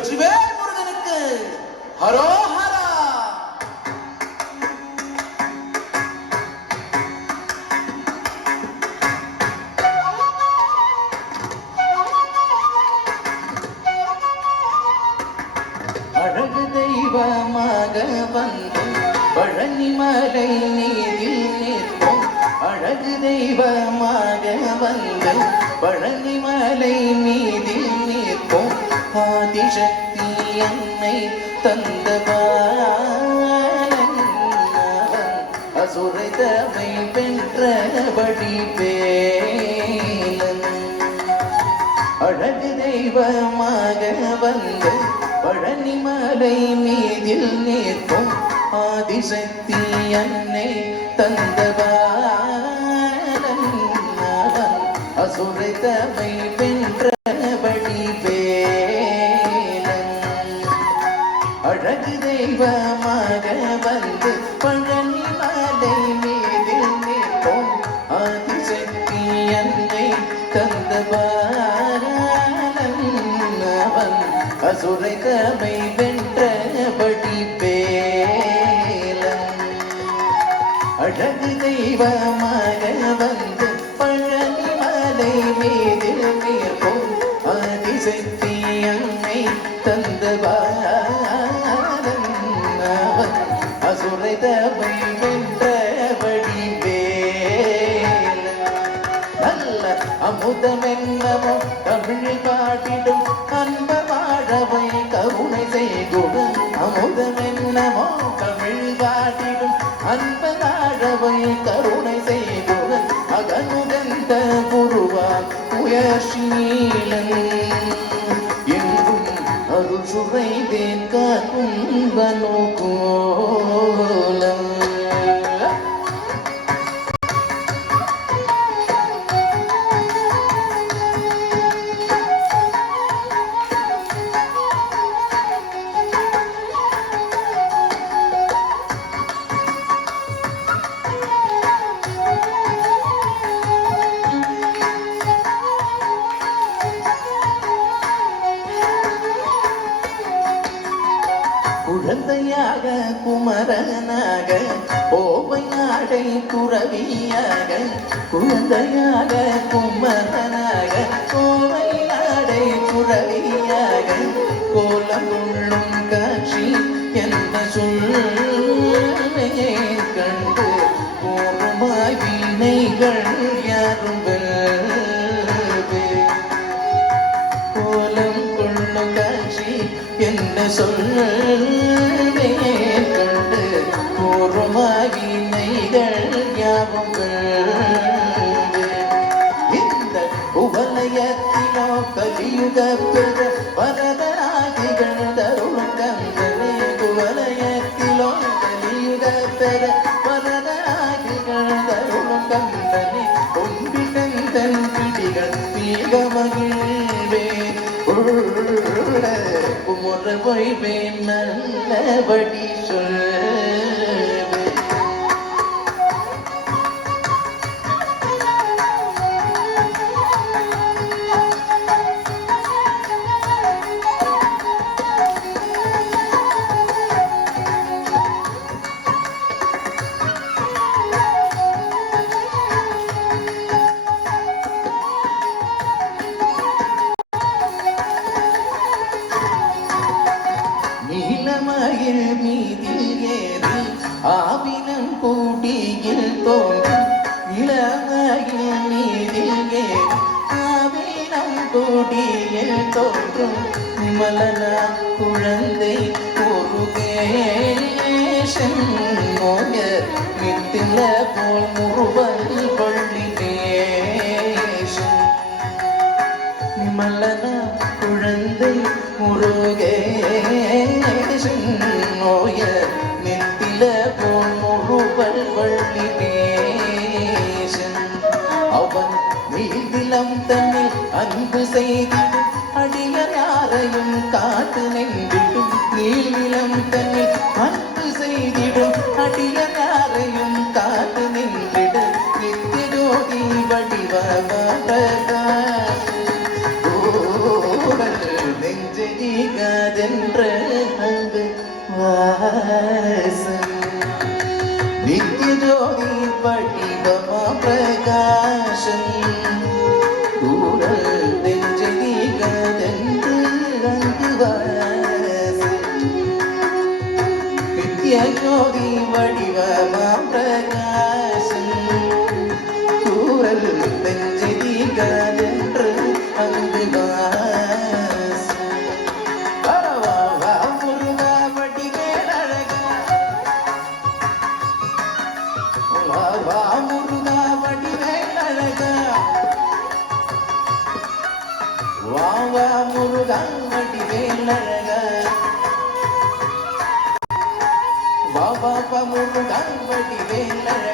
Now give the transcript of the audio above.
வெற்றிவேல் முருகனுக்கு ஹரோஹரா. அழகு தெய்வமாக வந்து பழனிமலை நீதில் நிற்போம். அழகு தெய்வமாக வந்து பழனிமலை மீதில் நிற்போம். ஆதிசக்தி என்னை தந்த பாலன் அசுரை தமை வென்றபடி வேலன். அழகு தெய்வமாக வந்து பழனிமலை மீதில் நிற்போம். ஆதிசக்தி என்னை தந்த பாலன் அசுரை தமை வென்றபடி வேலன். அழகு தெய்வமாக வந்து பழனிமலை மீதில் நிற்போம். ஆதிசக்தி என்னை தந்த பாலன் அசுரை தமை வென்றபடி வேலன். அழகு தெய்வமாக வந்து பழனிமலை மீதில் நிற்போம். ஆதிசக்தி என்னை தந்த பாலன் அசுரை தமை வென்றபடி வேலன். நல்ல அமுதமென்னமோ தமிழில் பாடிடும் அன்ப வாழவை கருணை செய்குடன். அமுதமென்னமோ தமிழ் பாடிடும் அன்ப வாழவை கருணை செய்குடன். அகனுகந்த குருவான் உயர்ஷீலன் எங்கும் அருள் சுரைவேன் காக்கும் வனோகோலம். குழந்தையாக குமரனாக கோவை நாடை துறவியாக. குழந்தையாக குமரனாக கோவை நாடை துறவியாக. கோலமுள்ளும் காட்சி என்ன சொல்வே கண்டு கூறுமாய் வினைகள் யாரும் வெல்வே. கோலம் கொள்ளும் காட்சி என்ன சொல்வே கண்டு கூறுமாய் வினைகள் யாவும் வெல்வே. இந்த உபலயத்திலோ கலியுக பெற வரதராதிகள் தருளும் கந்தனே. உபலயத்திலோ கலியுக பெற வரதராதிகள் தருளும் கந்தனே. கொம்பினந்தன் பிடிகள் தீக மகிழ்வே குமுற பொய்வேன் நல்லபடி சொல்வே. நீலமயில் மீதில் ஏறி ஆவினம் கூடியில் தோன்றும். இளமயில் மீதில் ஏறி ஆவினம் கூடியில் தோன்றும். விமலனா குழந்தை முருகேசன் மோயர் நித்தில போல் முருவல் கொள்ளினேசன். விமலனா குழந்தை முருகேசன் நோயர் நித்தில போல் முருவல் வள்ளினேசன். அவன் நீதிலம் தன்னில் அன்பு செய்திடும் அடியர் யாரையும் காத்து நின்றிடும். நீதிலம் தன்னில் அன்பு செய்திடும் அடியர் யாரையும் காத்து நின்றிடும். நித்தியோதி வடிவமாக நெஞ்சதிகாத ஜோதி வடிவமா பிரகாசம் கூறல் நெஞ்சதிகதென்று அங்கு வாசம் நித்ய ஜோதி வடிவமா பிரகாசம் கூறல் நெஞ்சதிகதென்று அங்கு வாசம் வா வா முருகா வடிவேல் அழகா வா வா முருகா வடிவேல் அழகா வா வா முருகா வடிவேல் அழகா வா வா முருகா வடிவேல் அழகா